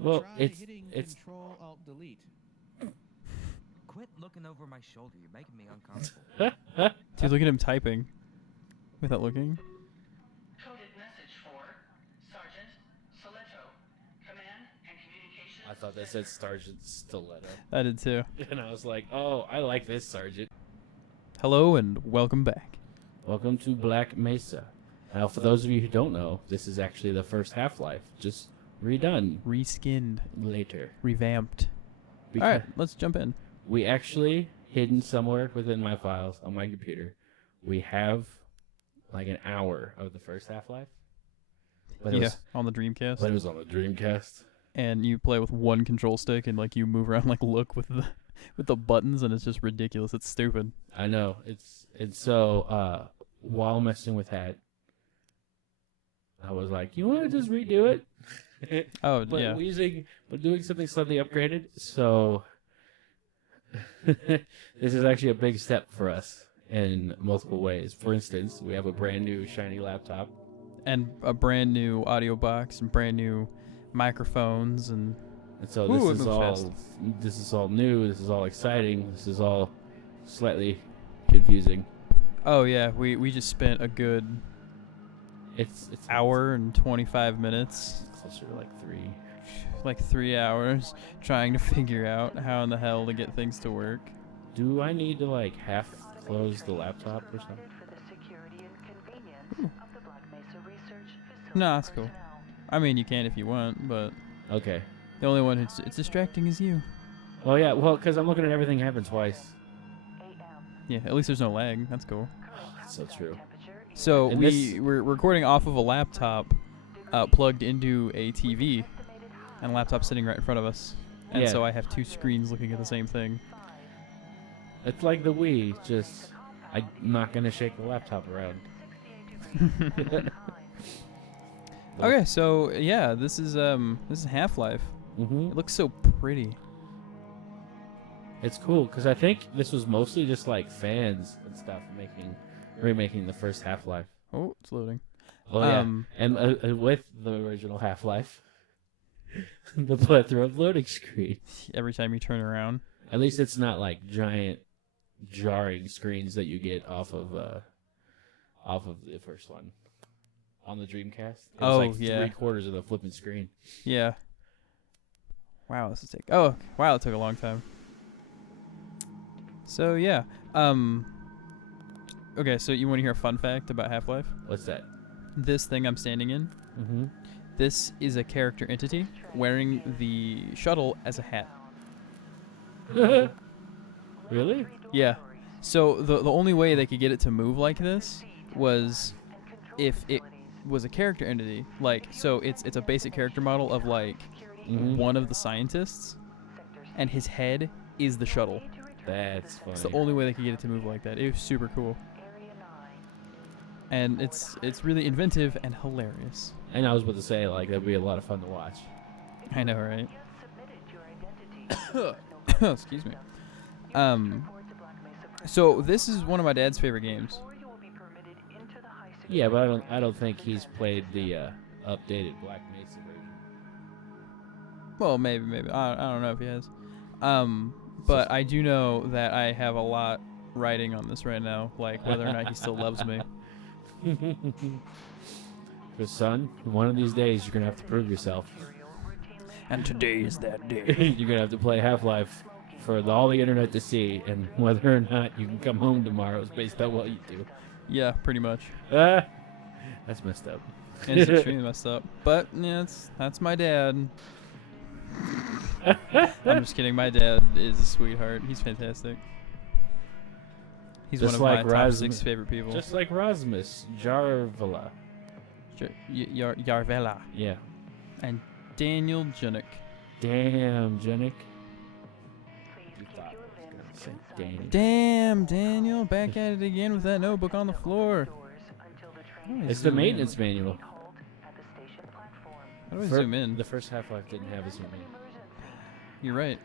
Well, Try it's hitting it's Control Alt Delete. Quit looking over my shoulder. You're making me uncomfortable. Dude, look at him typing without looking. Coded message for Sergeant Stilleto, Command and Communications. I thought that said Sergeant Stilleto, I did too. and I was like, oh, I like this Sergeant. Hello and welcome back. Welcome to Black Mesa. Now, for those of you who don't know, this is actually the first Half-Life, just redone Reskinned, later. revamped. Because All right, let's jump in. we actually, hidden somewhere within my files on my computer, we have like an hour of the first Half-Life. But Yeah, on the Dreamcast. But it was on the Dreamcast. And you play with one control stick and like you move around like look with the buttons, and it's just ridiculous. It's stupid. I know. It's so while messing with that, I was like, you want to just redo it? Oh, but yeah. doing something slightly upgraded. So this is actually a big step for us in multiple ways. For instance, we have a brand new shiny laptop And a brand new audio box and brand new microphones and so Ooh, it this is moves all fast. this is all new. This is all exciting. This is all slightly confusing. oh yeah, we just spent a good It's hour and 25 minutes, closer to like 3. like 3 hours, trying to figure out how in the hell to get things to work. Do I need to like half close the laptop or something? No, that's cool. I mean, you can if you want, but Okay. the only one it's distracting is you. Oh yeah, well, because I'm looking at everything happen twice. Yeah, at least there's no lag. That's cool. Oh, that's so true. So And we're recording off of a laptop plugged into a TV, and a laptop sitting right in front of us. And Yeah. so I have two screens looking at the same thing. It's like the Wii, just I'm not gonna shake the laptop around. Okay, so yeah, this is Half-Life. Mm-hmm. It looks so pretty. It's cool because I think this was mostly just like fans and stuff remaking the first Half-Life. Oh, it's loading. Oh yeah, and with the original Half-Life, the plethora of loading screen. Every time you turn around. At least it's not like giant, jarring screens that you get off of the first one on the Dreamcast. It was like yeah. 3/4 of the flipping screen. Yeah. Wow, this is take. Oh, wow, it took a long time. So yeah. Okay, so you want to hear a fun fact about Half-Life? What's that? This thing I'm standing in. Mm-hmm. This is a character entity wearing the shuttle as a hat. Really? Yeah. So the only way they could get it to move like this was if it was a character entity. Like, so it's a basic character model of like Mm-hmm. one of the scientists, and his head is the shuttle. That's funny. It's the only way they could get it to move like that. It was super cool. And it's really inventive and hilarious. And I was about to say, like, that'd be a lot of fun to watch. I know, right? Excuse me. So this is one of my dad's favorite games. Yeah, but I don't think he's played the updated Black Mesa version. Well, maybe. I don't know if he has. But I do know that I have a lot riding on this right now, like whether or not he still loves me. Because, son, one of these days you're going to have to prove yourself. And today is that day. You're going to have to play Half-Life for all the internet to see, and whether or not you can come home tomorrow is based on what you do. Yeah, pretty much. That's messed up. And it's extremely messed up. But, yeah, that's my dad. I'm just kidding. My dad is a sweetheart. He's fantastic. He's Just one of like my top Rasmus- 6 favorite people. Just like Rasmus Jarvala. Yarvela. Yeah. And Daniel Junick. Damn, Janik. You thought I was going to say Danny. Damn, Daniel, back at it again with that notebook on the floor. How do I It's the zoom in? maintenance manual. How do I zoom in? The first Half-Life didn't have a zoom in. You're right.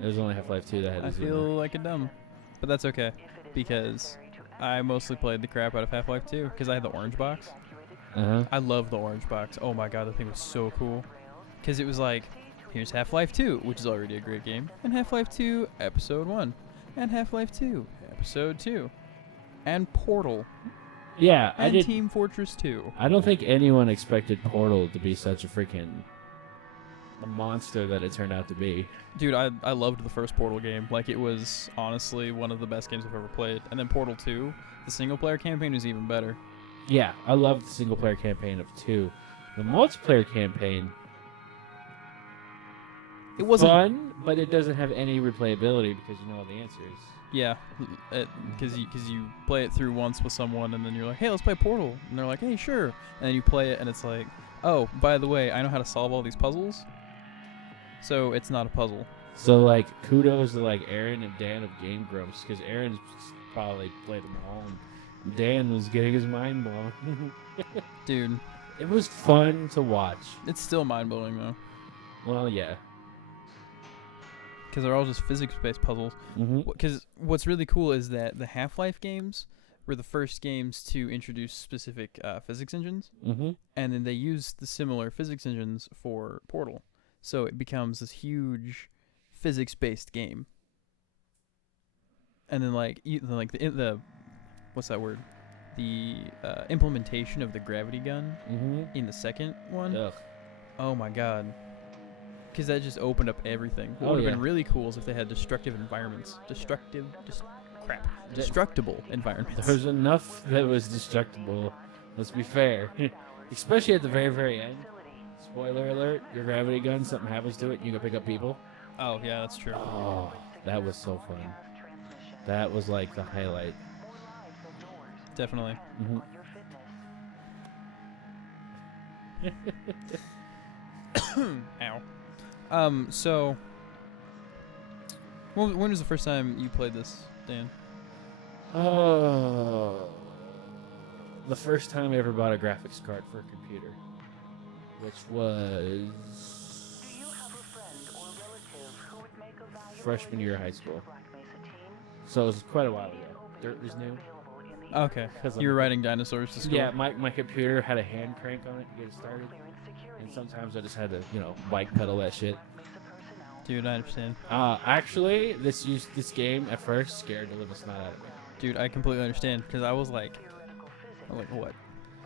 It was only Half-Life 2 that had a I zoom feel in. like a dumb. But that's okay, because I mostly played the crap out of Half-Life 2, because I had the orange box. Uh-huh. I love the orange box. Oh my god, that thing was so cool. Because it was like, here's Half-Life 2, which is already a great game, and Half-Life 2 Episode 1, and Half-Life 2 Episode 2, and Portal, Yeah, and Team Fortress 2. I don't think anyone expected Portal to be such a freaking monster that it turned out to be. Dude, I loved the first Portal game. Like, it was honestly one of the best games I've ever played. And then Portal 2, the single-player campaign was even better. Yeah, I loved the single player campaign of 2. The multiplayer campaign, It wasn't fun, but it doesn't have any replayability because you know all the answers. Yeah, because you play it through once with someone, and then you're like, hey, let's play Portal. And they're like, hey, sure. And then you play it, and it's like, oh, by the way, I know how to solve all these puzzles. So it's not a puzzle. So, like, kudos to, like, Aaron and Dan of Game Grumps, because Aaron probably played them all, and Dan was getting his mind blown. Dude, It was fun to watch. it's still mind-blowing, though. Well, yeah. Because they're all just physics-based puzzles. Mm-hmm. Because what's really cool is that the Half-Life games were the first games to introduce specific physics engines, Mm-hmm. and then they used the similar physics engines for Portal. So it becomes this huge physics-based game. And then, like, the what's that word? The implementation of the gravity gun Mm-hmm. in the second one. Ugh. Oh my god. Because that just opened up everything. What Oh, would have yeah. been really cool is if they had destructible environments. Destructible environments. There was enough that was destructible. Let's be fair. Especially at the very, very end. Spoiler alert, your gravity gun, something happens to it, and you go pick up people. Oh, yeah, that's true. Oh, that was so fun. That was like the highlight. Definitely. Mm-hmm. Ow. So, when was the first time you played this, Dan? Oh, the first time I ever bought a graphics card for a computer, which was freshman year of high school. So it was quite a while ago. Dirt was new. Okay. 'Cause You were riding dinosaurs to school? Yeah, my computer had a hand crank on it to get it started. And sometimes I just had to, bike pedal that shit. Dude, I understand. Actually, this game at first scared the living snot out of me. Dude, I completely understand. Because I was like, what,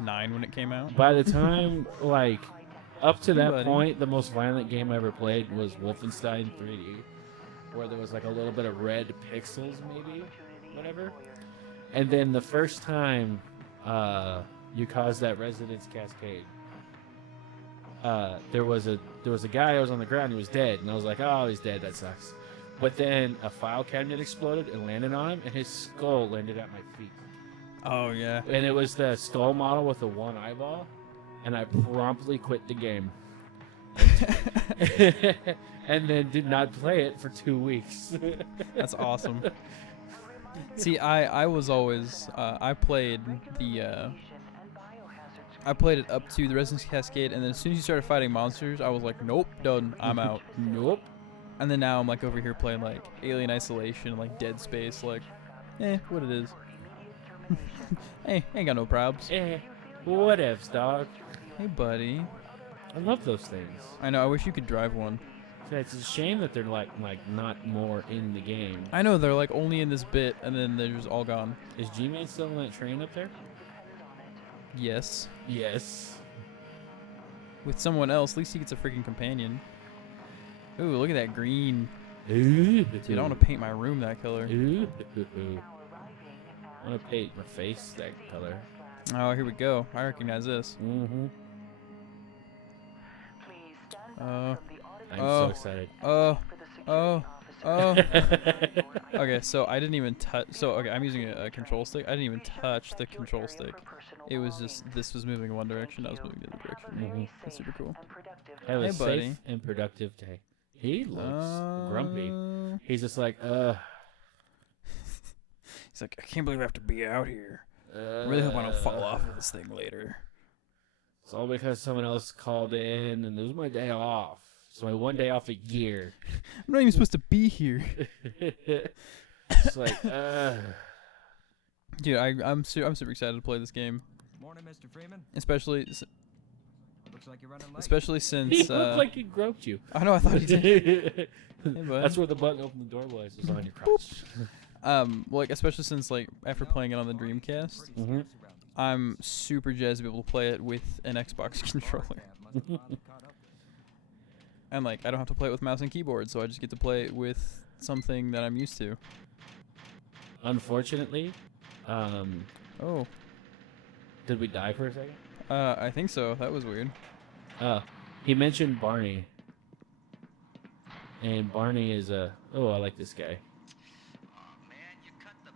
9 when it came out? By the time, up to that Buddy. point, the most violent game I ever played was Wolfenstein 3D, where there was like a little bit of red pixels, maybe, whatever. And then the first time you caused that resonance cascade, there was a guy who was on the ground. He was dead, and I was like, oh, he's dead. That sucks. But then a file cabinet exploded and landed on him, and his skull landed at my feet. Oh, yeah. And it was the skull model with the one eyeball, and I promptly quit the game. And then did not play it for 2 weeks. That's awesome. See, I was always, I played it up to the Resonance Cascade, and then as soon as you started fighting monsters, I was like, nope, done, I'm out. Nope. And then now I'm like over here playing like Alien Isolation, like Dead Space, like, what it is. Hey, ain't got no probs. Whatevs, dog. Hey, buddy. I love those things. I know, I wish you could drive one. Yeah, it's a shame that they're like not more in the game. I know, they're like only in this bit, and then they're just all gone. Is G-Man still on that train up there? Yes. Yes. With someone else, at least he gets a freaking companion. Ooh, look at that green. Ooh. Dude, I want to paint my room that color. Ooh. I want to paint my face that color. Oh, here we go. I recognize this. Mm-hmm. I'm so excited. Okay, so I didn't even touch. So, okay, I'm using a control stick. I didn't even touch the control stick. It was just, this was moving in one direction, I was moving the other direction. Mm-hmm. That's super cool. Have a Hey, buddy. safe and productive day. He looks grumpy. He's just like, He's like, I can't believe I have to be out here. I really hope I don't fall off of this thing later. It's all because someone else called in, and this was my day off. It's my one day off a year. I'm not even supposed to be here. It's like, Dude, I'm super excited to play this game. Morning, Mr. Freeman. Especially, Looks like you're running late. Especially since He looked like he groped you. I know I thought he did. bud. That's where the button opened the door was. It was on your crotch. Like especially since like after playing it on the Dreamcast, Mhm. I'm super jazzed to be able to play it with an Xbox controller. And like I don't have to play it with mouse and keyboard, so I just get to play it with something that I'm used to. Unfortunately, Oh, did we die for a second? I think so. That was weird. He mentioned Barney. And Barney is a... Oh, I like this guy. Man, you cut the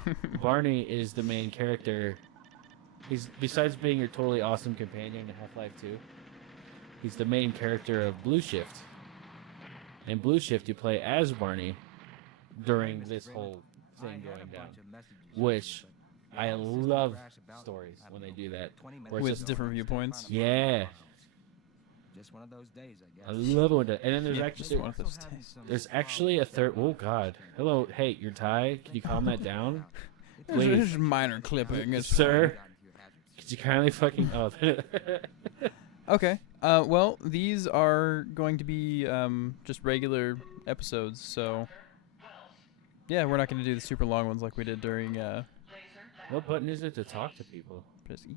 ponytail. Barney is the main character. He's, besides being your totally awesome companion in Half-Life 2, he's the main character of Blue Shift. In Blue Shift, you play as Barney during this whole thing going down. Which I love stories when they do that. Where it's With just- different viewpoints. Yeah, Just one of those days, I guess. I love it when that. And then there's Yeah, actually just one of those days. there's actually a third. Oh God! Hello, hey, your tie. Can you calm that down, It's please, just minor clipping. It's sir? Could you kindly fucking? Oh, Okay. Well, these are going to be just regular episodes, so yeah, we're not going to do the super long ones like we did during what button is it to talk to people? Press E.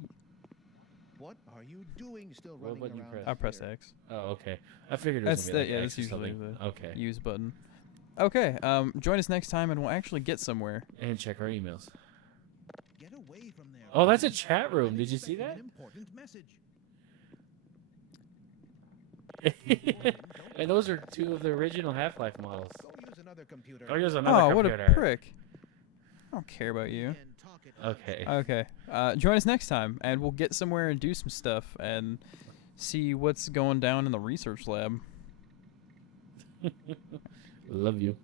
What are you doing still What running button you around press? I press here? X. Oh, okay. I figured it was That's gonna be the like that's X or usually something. the Okay. use button. Okay. Join us next time, and we'll actually get somewhere. And check our emails. Get away from there. Oh, that's a I'm chat room. Did you see that? An important message. And those are two of the original Half-Life models. Go use another computer. Oh, here's another Oh, what computer. a prick! I don't care about you. And talk it Okay. Okay. Join us next time, and we'll get somewhere and do some stuff and see what's going down in the research lab. Love you.